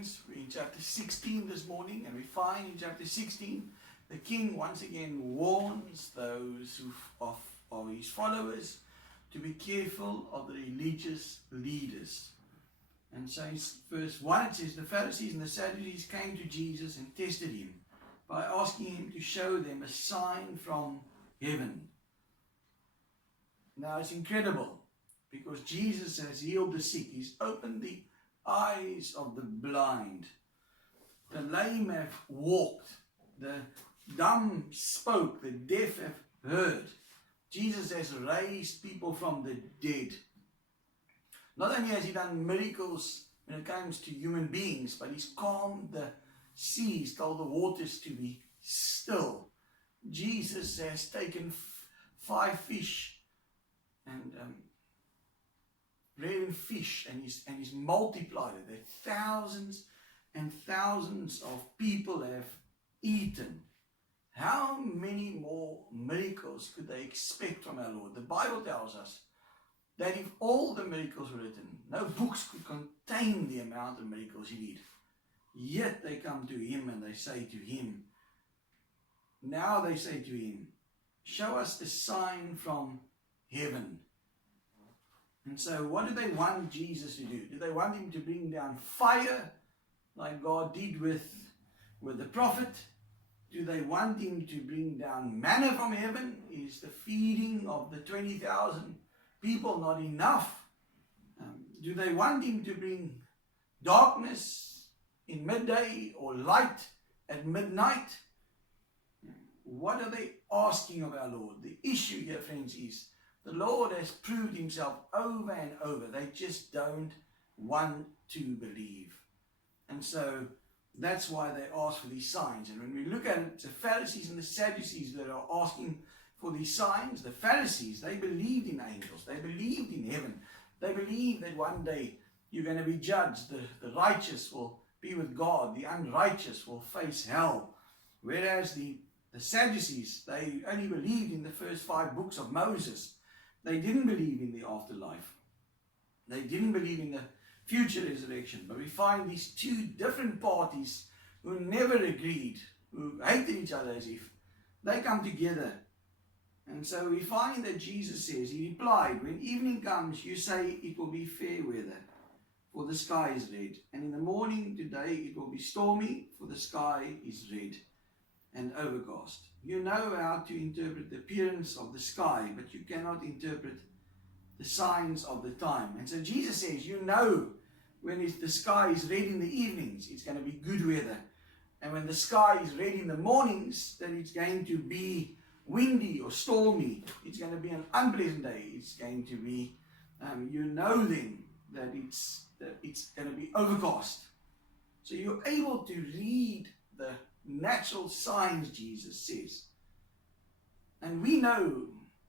friends. We're in chapter 16 this morning, and we find in chapter 16 the king once again warns those of his followers to be careful of the religious leaders. And so in verse 1 it says, the Pharisees and the Sadducees came to Jesus and tested him by asking him to show them a sign from heaven. Now it's incredible, because Jesus has healed the sick. He's opened the eyes of the blind. The lame have walked. The dumb spoke. The deaf have heard. Jesus has raised people from the dead. Not only has he done miracles when it comes to human beings, but he's calmed the seas, told the waters to be still. Jesus has taken 5 fish and bread and fish, and he's multiplied it. That thousands and thousands of people have eaten. How many more miracles could they expect from our Lord? The Bible tells us that if all the miracles were written, no books could contain the amount of miracles he did. Yet they come to him and they say to him, now they say to him, show us the sign from heaven. And so what do they want Jesus to do? Do they want him to bring down fire like God did with the prophet? Do they want him to bring down manna from heaven? Is the feeding of the 20,000 people not enough? Do they want him to bring darkness in midday or light at midnight? What are they asking of our Lord? The issue here, friends, is the Lord has proved himself over and over. They just don't want to believe. And so that's why they ask for these signs. And when we look at it, the Pharisees and the Sadducees that are asking for these signs, the Pharisees, they believed in angels. They believed in heaven. They believed that one day you're going to be judged. The righteous will be with God. The unrighteous will face hell. Whereas the Sadducees, they only believed in the first 5 books of Moses. They didn't believe in the afterlife. They didn't believe in the future resurrection. But we find these 2 different parties who never agreed, who hated each other as if, they come together. And so we find that Jesus says, he replied, when evening comes, you say it will be fair weather, for the sky is red. And in the morning today it will be stormy, for the sky is red and overcast. You know how to interpret the appearance of the sky, but you cannot interpret the signs of the time. And so Jesus says, you know when the sky is red in the evenings, it's going to be good weather. And when the sky is red in the mornings, then it's going to be windy or stormy. It's going to be an unpleasant day. It's going to be, you know then that it's going to be overcast. So you're able to read the natural signs, Jesus says. And we know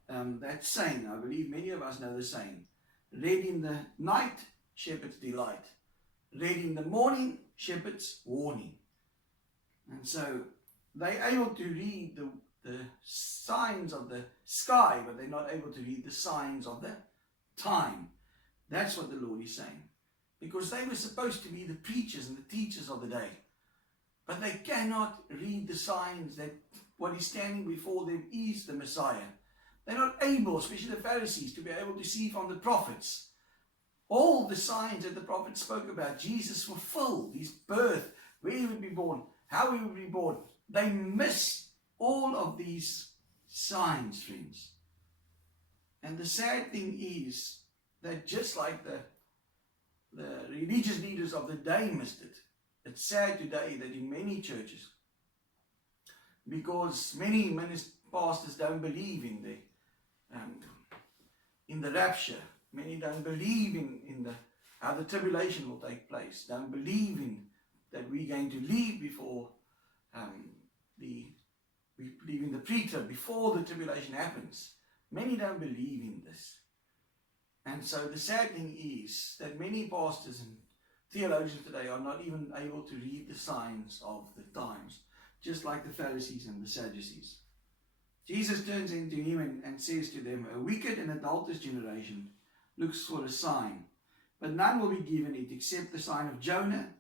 that saying. I believe many of us know the saying. Red in the night, shepherd's delight. Red in the morning, shepherd's warning. And so they're able to read the signs of the sky, but they're not able to read the signs of the time. That's what the Lord is saying. Because they were supposed to be the preachers and the teachers of the day. But they cannot read the signs that what is standing before them is the Messiah. They're not able, especially the Pharisees, to be able to see from the prophets all the signs that the prophets spoke about. Jesus fulfilled his birth, where he would be born, how he would be born. They miss all of these signs, friends. And the sad thing is that just like the religious leaders of the day missed it, it's sad today that in many churches, because many pastors don't believe in the rapture, many don't believe in how the tribulation will take place, don't believe in that we're going to leave before we believe in the pre-trib, before the tribulation happens. Many don't believe in this. And so the sad thing is that many pastors and theologians today are not even able to read the signs of the times, just like the Pharisees and the Sadducees. Jesus turns into him and says to them, a wicked and adulterous generation looks for a sign, but none will be given it except the sign of Jonah.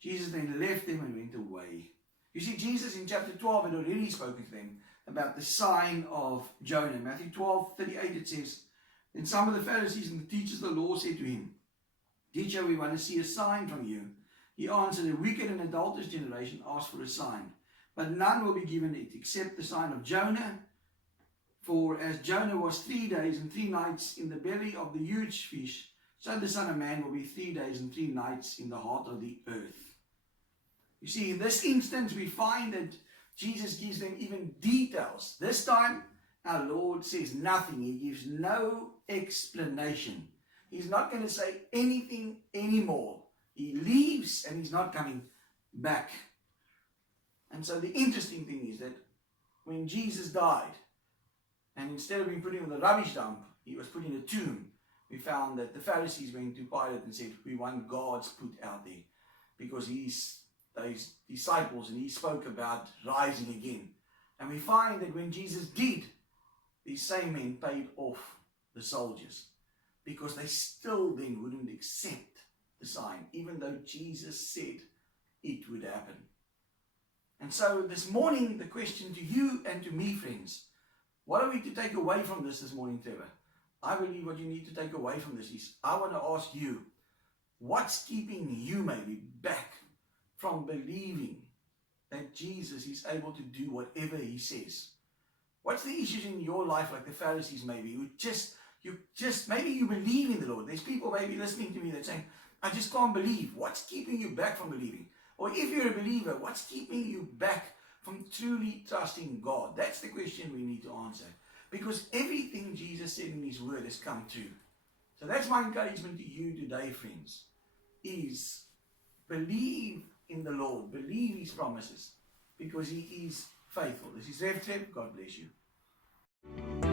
Jesus then left them and went away. You see, Jesus in chapter 12 had already spoken to them about the sign of Jonah. Matthew 12:38 it says, Then some of the Pharisees and the teachers of the law said to him, Teacher, we want to see a sign from you. He answered, A wicked and adulterous generation asks for a sign, but none will be given it except the sign of Jonah. For as Jonah was 3 days and 3 nights in the belly of the huge fish, so the Son of Man will be 3 days and 3 nights in the heart of the earth. You see, in this instance, we find that Jesus gives them even details. This time, our Lord says nothing. He gives no explanation. He's not going to say anything anymore. He leaves and he's not coming back. And so the interesting thing is that when Jesus died, and instead of being put in the rubbish dump, he was put in a tomb, we found that the Pharisees went to Pilate and said, we want God's put out there, because he's those disciples and he spoke about rising again. And we find that when Jesus did, these same men paid off the soldiers, because they still then wouldn't accept the sign, even though Jesus said it would happen. And so this morning, the question to you and to me, friends, what are we to take away from this morning, Trevor? I believe what you need to take away from this is, I want to ask you, what's keeping you maybe back from believing that Jesus is able to do whatever he says? What's the issues in your life, like the Pharisees maybe, maybe you believe in the Lord. There's people maybe listening to me that saying, I just can't believe. What's keeping you back from believing? Or if you're a believer, what's keeping you back from truly trusting God? That's the question we need to answer. Because everything Jesus said in his word has come true. So that's my encouragement to you today, friends, is believe in the Lord. Believe his promises, because he is faithful. This is Rev Trevor. God bless you.